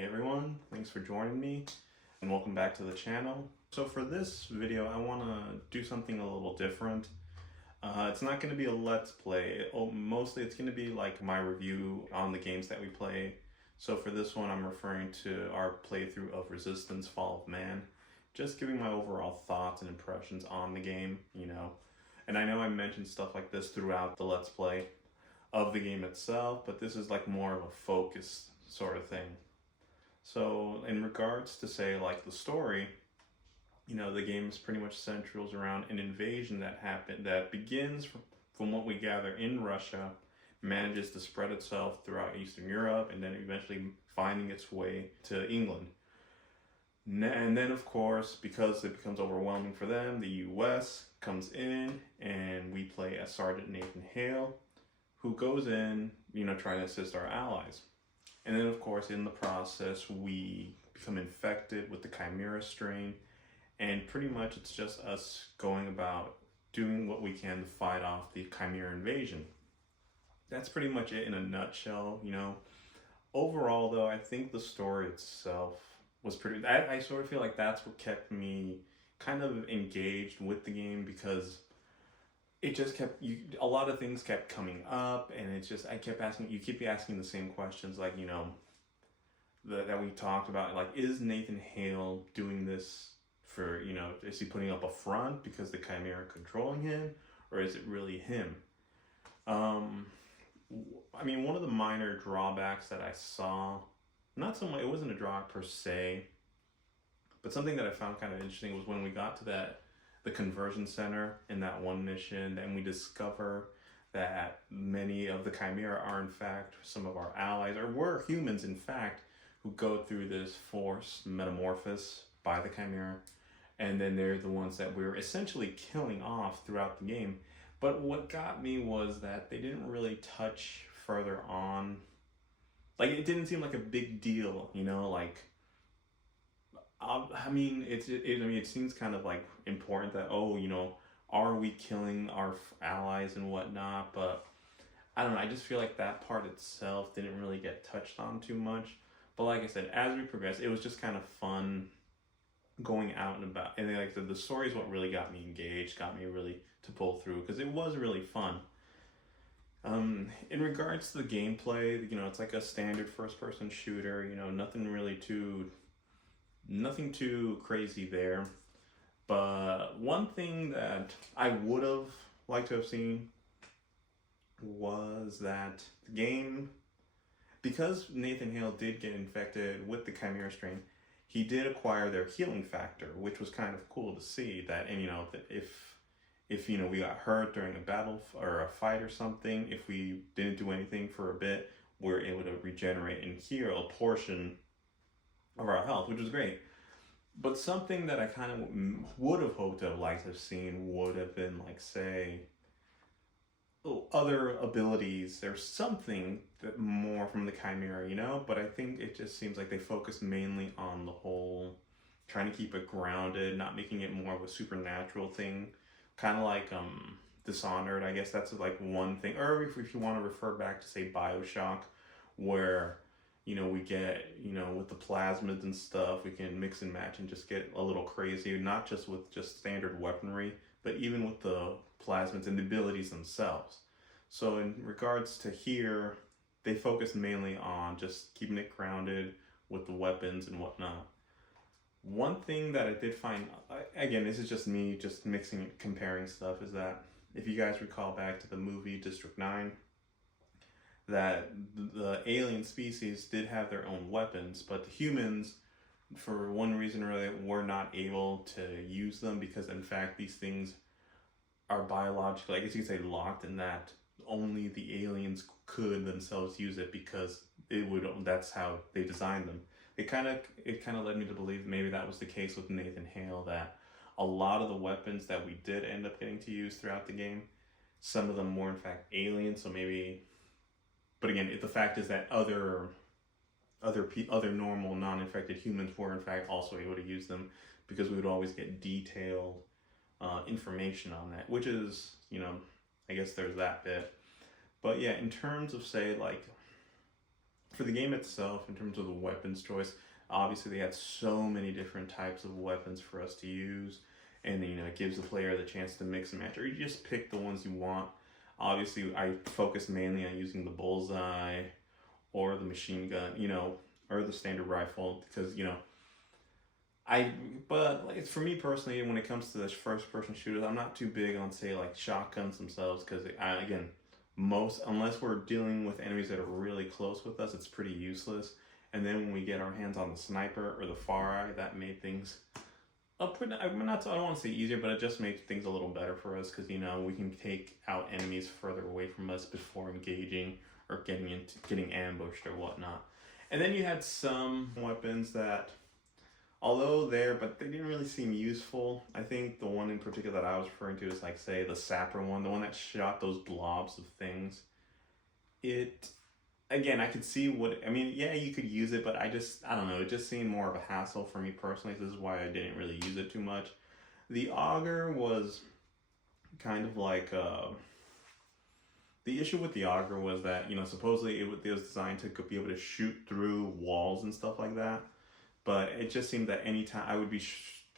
Hey everyone, thanks for joining me and welcome back to the channel. So for this video, I want to do something a little different. It's not going to be a let's play. Mostly it's going to be like my review on the games that we play. So for this one, I'm referring to our playthrough of Resistance: Fall of Man. Just giving my overall thoughts and impressions on the game, And I know I mentioned stuff like this throughout the let's play of the game itself, but this is like more of a focused sort of thing. So in regards to say like the story, the game is pretty much centers around an invasion that begins from what we gather in Russia, manages to spread itself throughout Eastern Europe, and then eventually finding its way to England. And then of course, because it becomes overwhelming for them, the US comes in and we play as Sergeant Nathan Hale, who goes in, trying to assist our allies. And then, of course, in the process, we become infected with the Chimera strain, and pretty much it's just us going about doing what we can to fight off the Chimera invasion. That's pretty much it in a nutshell, Overall, though, I think the story itself was pretty... I sort of feel like that's what kept me kind of engaged with the game, because it just kept, a lot of things kept coming up, and it's just, you keep asking the same questions, like, that we talked about, like, is Nathan Hale doing this for, is he putting up a front because the Chimera are controlling him, or is it really him? I mean, one of the minor drawbacks that I saw, not so much, it wasn't a drawback per se, but something that I found kind of interesting was when we got to the conversion center in that one mission, and we discover that many of the Chimera are in fact some of our allies, or were humans in fact, who go through this forced metamorphosis by the Chimera, and then they're the ones that we're essentially killing off throughout the game. But what got me was that they didn't really touch further on, like it didn't seem like a big deal, like it seems kind of like important that, are we killing our allies and whatnot, but I don't know, I just feel like that part itself didn't really get touched on too much. But like I said, as we progressed, it was just kind of fun going out and about, and like I said, the story is what really got me engaged, got me really to pull through, because it was really fun. In regards to the gameplay, it's like a standard first-person shooter, nothing too crazy there. But one thing that I would have liked to have seen was that the game, because Nathan Hale did get infected with the Chimera strain, he did acquire their healing factor, which was kind of cool to see that. And that if we got hurt during a battle or a fight or something, if we didn't do anything for a bit, we're able to regenerate and heal a portion of our health, which was great. But something that I kind of would have hoped to have liked to have seen would have been, like, say, other abilities. There's something that more from the Chimera, but I think it just seems like they focus mainly on the whole, trying to keep it grounded, not making it more of a supernatural thing, kind of like Dishonored. I guess that's like one thing. Or if you want to refer back to, say, BioShock, where we get, with the plasmids and stuff, we can mix and match and just get a little crazy, not just with just standard weaponry, but even with the plasmids and the abilities themselves. So in regards to here, they focus mainly on just keeping it grounded with the weapons and whatnot. One thing that I did find, again, this is just me just comparing stuff, is that if you guys recall back to the movie District 9, that the alien species did have their own weapons, but the humans, for one reason or other, were not able to use them, because in fact these things are biologically, I guess you could say, locked, in that only the aliens could themselves use it, because that's how they designed them. It kind of led me to believe maybe that was the case with Nathan Hale, that a lot of the weapons that we did end up getting to use throughout the game, some of them were in fact alien. So maybe, but again, the fact is that other normal non-infected humans were in fact also able to use them, because we would always get detailed information on that, which is, I guess there's that bit. But yeah, in terms of, say, like, For the game itself, in terms of the weapons choice, obviously they had so many different types of weapons for us to use, and you know, it gives the player the chance to mix and match, or you just pick the ones you want. Obviously, I focus mainly on using the bullseye or the machine gun, you know, or the standard rifle, because you know, but like for me personally, when it comes to this first person shooters, I'm not too big on say like shotguns themselves, because again, most unless we're dealing with enemies that are really close with us, it's pretty useless. And then when we get our hands on the sniper or the far eye, that made things I don't want to say easier, but it just made things a little better for us, because you know, we can take out enemies further away from us before engaging or getting ambushed or whatnot. And then you had some weapons that, although but they didn't really seem useful. I think the one in particular that I was referring to is like, say, the sapper one, the one that shot those blobs of things. It, again, I could see what, I mean, yeah, you could use it, but I don't know, it just seemed more of a hassle for me personally. This is why I didn't really use it too much. The auger was kind of like, the issue with the auger was that, you know, supposedly it was designed to be able to shoot through walls and stuff like that. But it just seemed that anytime I would be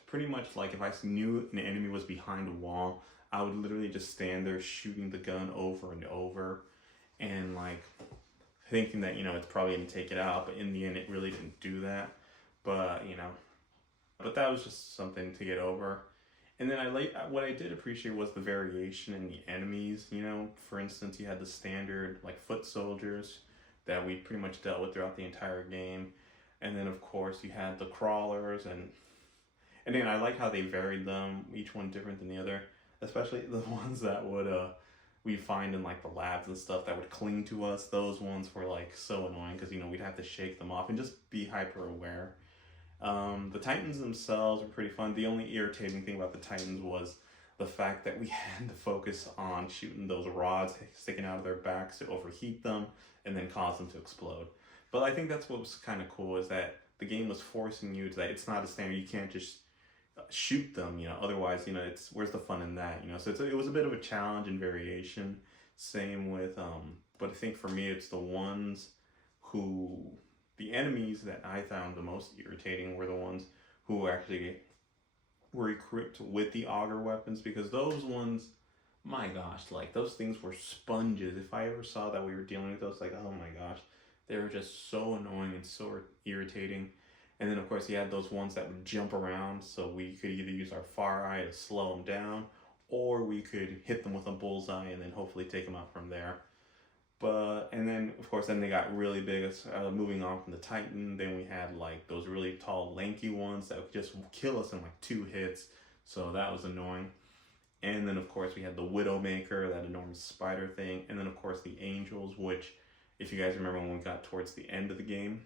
pretty much like, if I knew an enemy was behind a wall, I would literally just stand there shooting the gun over and over, and like thinking that, you know, it's probably gonna take it out, but in the end it really didn't do that. But you know, but that was just something to get over. And then what I did appreciate was the variation in the enemies. You know, for instance, you had the standard like foot soldiers that we pretty much dealt with throughout the entire game. And then of course you had the crawlers, and then I like how they varied them, each one different than the other, especially the ones that would we find in like the labs and stuff that would cling to us. Those ones were like so annoying, because you know, we'd have to shake them off and just be hyper aware. The Titans themselves were pretty fun. The only irritating thing about the Titans was the fact that we had to focus on shooting those rods sticking out of their backs to overheat them and then cause them to explode. But I think that's what was kind of cool, is that the game was forcing you to that it's not a standard. You can't just shoot them, you know. Otherwise, you know, where's the fun in that, you know? So it was a bit of a challenge and variation. Same with, but I think for me, it's the enemies that I found the most irritating were the ones who actually were equipped with the auger weapons, because those ones, my gosh, like those things were sponges. If I ever saw that we were dealing with those, like, oh my gosh, they were just so annoying and so irritating. And then of course you had those ones that would jump around, so we could either use our far eye to slow them down, or we could hit them with a bullseye and then hopefully take them out from there. And then of course, then they got really big. Moving on from the Titan, then we had like those really tall, lanky ones that would just kill us in like 2 hits. So that was annoying. And then of course we had the Widowmaker, that enormous spider thing. And then of course the Angels, which, if you guys remember when we got towards the end of the game,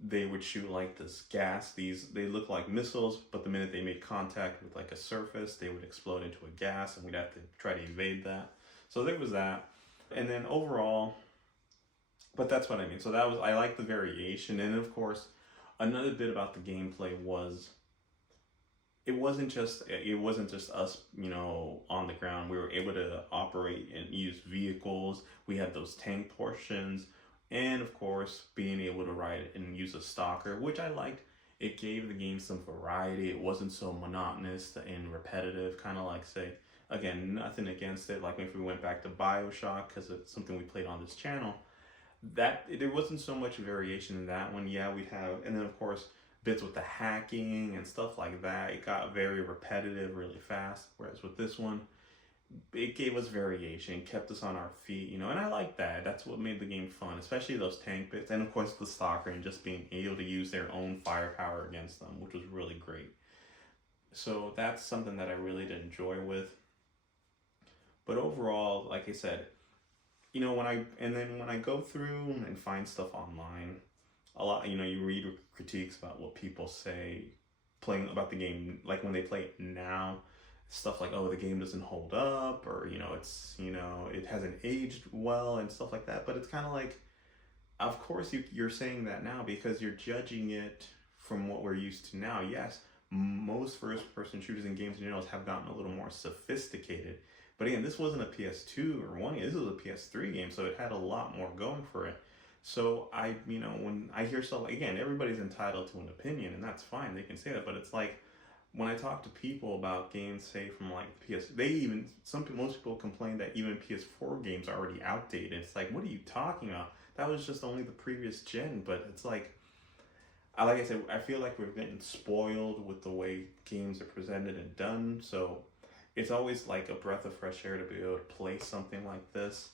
they would shoot like this gas. They look like missiles, but the minute they made contact with like a surface, they would explode into a gas, and we'd have to try to evade that. So there was that. And then overall, but that's what I mean. So I like the variation. And of course, another bit about the gameplay was, it wasn't just us, you know, on the ground. We were able to operate and use vehicles. We had those tank portions, and of course, being able to ride and use a stalker, which I liked. It gave the game some variety. It wasn't so monotonous and repetitive, kind of like, say, again, nothing against it, like if we went back to BioShock, because it's something we played on this channel, that there wasn't so much variation in that one. Yeah, we have, and then of course, bits with the hacking and stuff like that. It got very repetitive really fast, whereas with this one, it gave us variation, kept us on our feet, you know, and I like that. That's what made the game fun, especially those tank bits, and of course the stalker, and just being able to use their own firepower against them, which was really great. So that's something that I really did enjoy with. But overall, like I said, you know, when I go through and find stuff online, a lot, you know, you read critiques about what people say playing about the game, like when they play it now, stuff like, oh, the game doesn't hold up, or, you know, it's, you know, it hasn't aged well and stuff like that. But it's kind of like, of course you're saying that now because you're judging it from what we're used to now. Yes, most first-person shooters and games in general have gotten a little more sophisticated. But again, this wasn't a PS2 or 1 game, this was a PS3 game, so it had a lot more going for it. So when I hear stuff, again, everybody's entitled to an opinion, and that's fine. They can say that, but it's like when I talk to people about games, say from like PS, most people complain that even PS4 games are already outdated. It's like, what are you talking about? That was just only the previous gen. But it's like, like I said, I feel like we're getting spoiled with the way games are presented and done. So it's always like a breath of fresh air to be able to play something like this.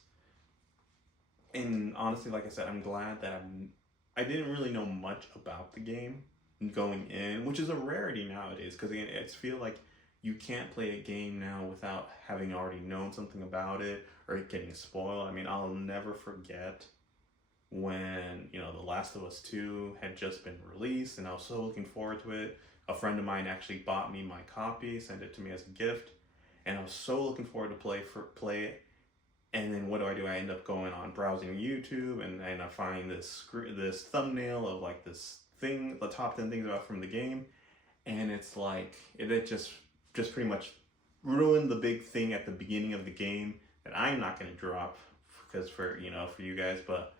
And honestly, like I said, I'm glad that I didn't really know much about the game going in, which is a rarity nowadays. Because again, it's feel like you can't play a game now without having already known something about it or it getting spoiled. I mean, I'll never forget when The Last of Us 2 had just been released, and I was so looking forward to it. A friend of mine actually bought me my copy, sent it to me as a gift, and I was so looking forward to play it. And then what do? I end up going on browsing YouTube, and I find this thumbnail of like this thing, the top 10 things about from the game, and it's like it just pretty much ruined the big thing at the beginning of the game that I'm not going to drop because for you guys, but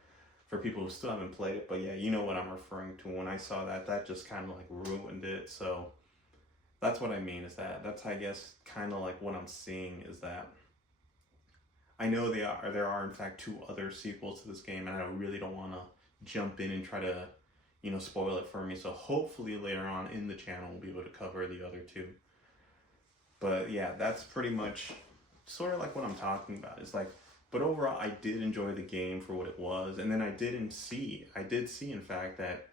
for people who still haven't played it. But yeah, you know what I'm referring to. When I saw that just kind of like ruined it. So that's what I mean, is that's I guess kind of like what I'm seeing is that I know there are in fact 2 other sequels to this game, and I really don't want to jump in and try to spoil it for me. So hopefully later on in the channel we'll be able to cover the other 2. But yeah, that's pretty much sort of like what I'm talking about. It's like, but overall, I did enjoy the game for what it was, and then I did see in fact that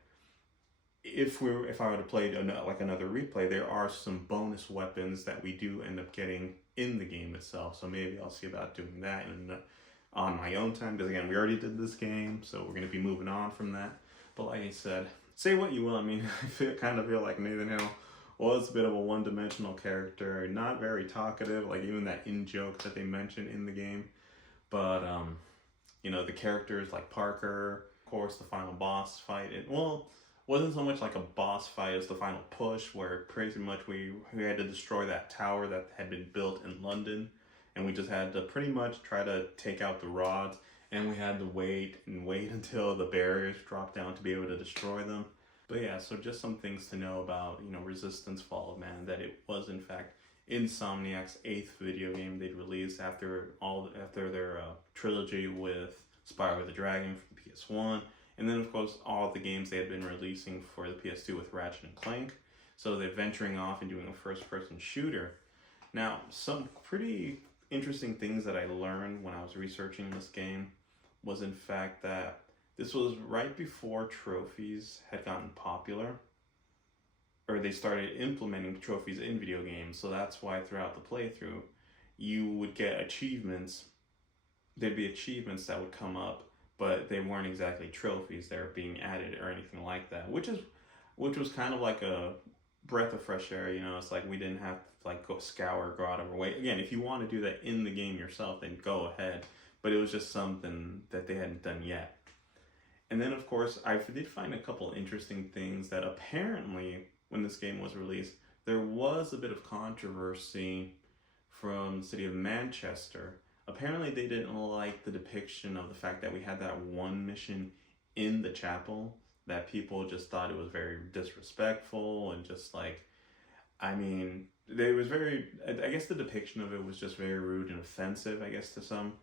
if I were to play like another replay, there are some bonus weapons that we do end up getting in the game itself. So maybe I'll see about doing that on my own time, because again, we already did this game, so we're going to be moving on from that. But like I said, say what you will. I mean, I kind of feel like Nathan Hale was a bit of a one-dimensional character, not very talkative, like even that in-joke that they mentioned in the game. But the characters like Parker, of course, the final boss fight, wasn't so much like a boss fight as the final push, where pretty much we had to destroy that tower that had been built in London, and we just had to pretty much try to take out the rods, and we had to wait until the barriers dropped down to be able to destroy them. But yeah, so just some things to know about, Resistance Fall of Man, that it was in fact Insomniac's 8th video game they'd released after their trilogy with Spyro the Dragon for the PS1, and then of course all the games they had been releasing for the PS2 with Ratchet and Clank. So they're venturing off and doing a first-person shooter. Now, some pretty interesting things that I learned when I was researching this game was in fact that this was right before trophies had gotten popular, or they started implementing trophies in video games. So that's why throughout the playthrough, you would get achievements. There'd be achievements that would come up, but they weren't exactly trophies that were being added or anything like that, which was kind of like a breath of fresh air. It's like we didn't have to like go out of our way. Again, if you want to do that in the game yourself, then go ahead. But it was just something that they hadn't done yet. And then of course, I did find a couple interesting things that apparently, when this game was released, there was a bit of controversy from the city of Manchester. Apparently they didn't like the depiction of the fact that we had that one mission in the chapel, that people just thought it was very disrespectful, and just like, I mean, I guess the depiction of it was just very rude and offensive, I guess, to some,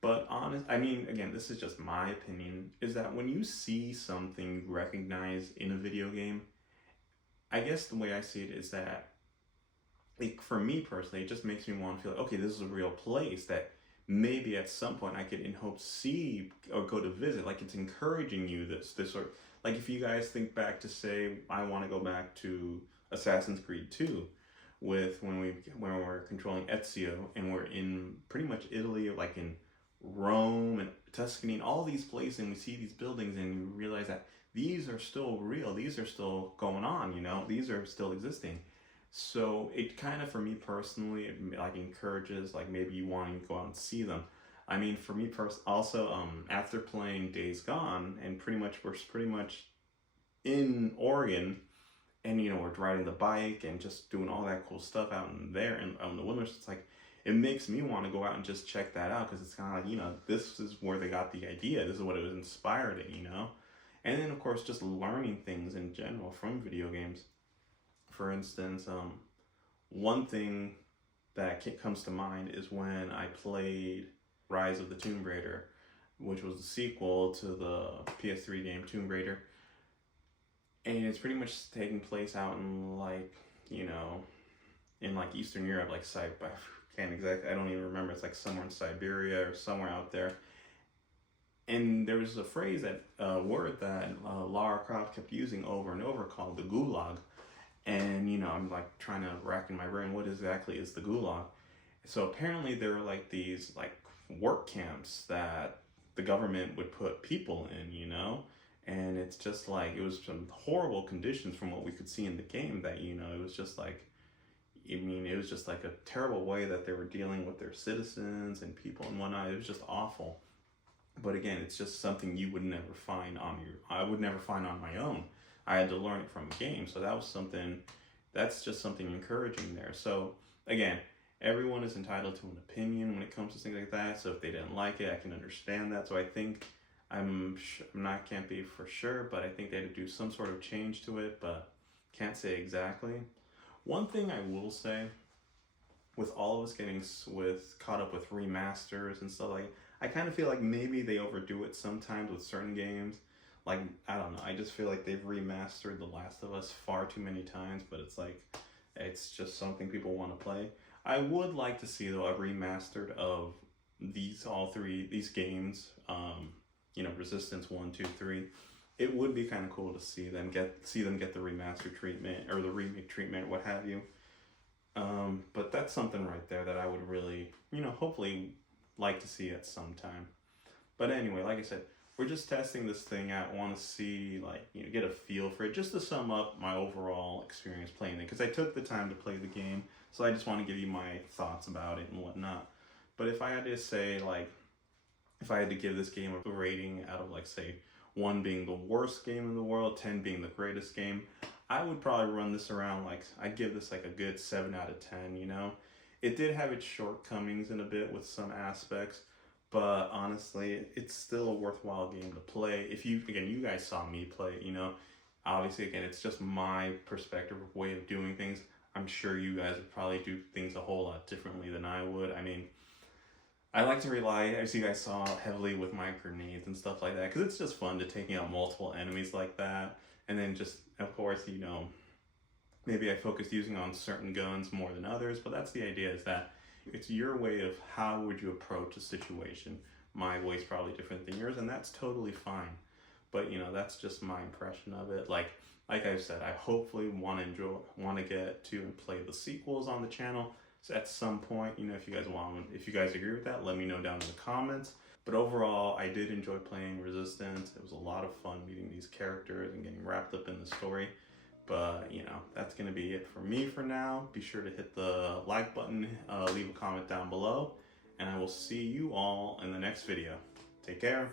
But again, this is just my opinion, is that when you see something you recognize in a video game, I guess the way I see it is that, for me personally, it just makes me want to feel like, okay, this is a real place that maybe at some point I could in hopes see or go to visit. Like, it's encouraging you this sort of, like, if you guys think back to, say, I want to go back to Assassin's Creed 2, with when we're controlling Ezio, and we're in pretty much Italy, like in Rome and Tuscany and all these places, and we see these buildings, and you realize that these are still real, these are still going on, these are still existing. So it kind of, for me personally, it like encourages, like, maybe you want to go out and see them. I mean, for me also, after playing Days Gone, and we're pretty much in Oregon, and we're riding the bike and just doing all that cool stuff out in there and out in the wilderness, it's like, it makes me want to go out and just check that out, because it's kind of like, you know, this is where they got the idea. This is what it was inspired in, you know? And then, of course, just learning things in general from video games. For instance, one thing that comes to mind is when I played Rise of the Tomb Raider, which was the sequel to the PS3 game Tomb Raider. And it's pretty much taking place out in, like, you know, in like Eastern Europe, like I don't even remember. It's like somewhere in Siberia or somewhere out there. And there was a phrase word that Lara Croft kept using over and over called the Gulag. And, you know, I'm like trying to rack in my brain, what exactly is the Gulag? So apparently there were like these like work camps that the government would put people in, you know? And it's just like, it was some horrible conditions from what we could see in the game that, you know, it was just like, I mean, it was just like a terrible way that they were dealing with their citizens and people and whatnot. It was just awful. But again, it's just something you would never find I would never find on my own. I had to learn it from a game. So that was something, that's just something encouraging there. So again, everyone is entitled to an opinion when it comes to things like that. So if they didn't like it, I can understand that. So I think can't be for sure, but I think they had to do some sort of change to it, but can't say exactly. One thing I will say, with all of us getting caught up with remasters and stuff, like, I kind of feel like maybe they overdo it sometimes with certain games. Like, I don't know, I just feel like they've remastered The Last of Us far too many times, but it's like, it's just something people want to play. I would like to see, though, a remastered of all three games, you know, Resistance 1, 2, 3. It would be kind of cool to see them get the remaster treatment or the remake treatment, what have you. But that's something right there that I would really, you know, hopefully like to see at some time. But anyway, like I said, we're just testing this thing out. I want to see, like, you know, get a feel for it, just to sum up my overall experience playing it, because I took the time to play the game, so I just want to give you my thoughts about it and whatnot. But if I had to say, like, if I had to give this game a rating out of, like, say, 1 being the worst game in the world, 10 being the greatest game, I would probably run this around, like, I'd give this like a good 7 out of 10, you know? It did have its shortcomings in a bit with some aspects, but honestly, it's still a worthwhile game to play. If you guys saw me play it, you know? Obviously, again, it's just my perspective, way of doing things. I'm sure you guys would probably do things a whole lot differently than I would. I mean, I like to rely, as you guys saw, heavily with my grenades and stuff like that, because it's just fun to taking out multiple enemies like that. And then just, of course, you know, maybe I focused using on certain guns more than others, but that's the idea, is that it's your way of how would you approach a situation. My way is probably different than yours, and that's totally fine. But, you know, that's just my impression of it. Like I said, I hopefully want to get to and play the sequels on the channel. So at some point, you know, if you guys agree with that, let me know down in the comments. But overall, I did enjoy playing Resistance. It was a lot of fun meeting these characters and getting wrapped up in the story. But, you know, that's going to be it for me for now. Be sure to hit the like button, leave a comment down below, and I will see you all in the next video. Take care.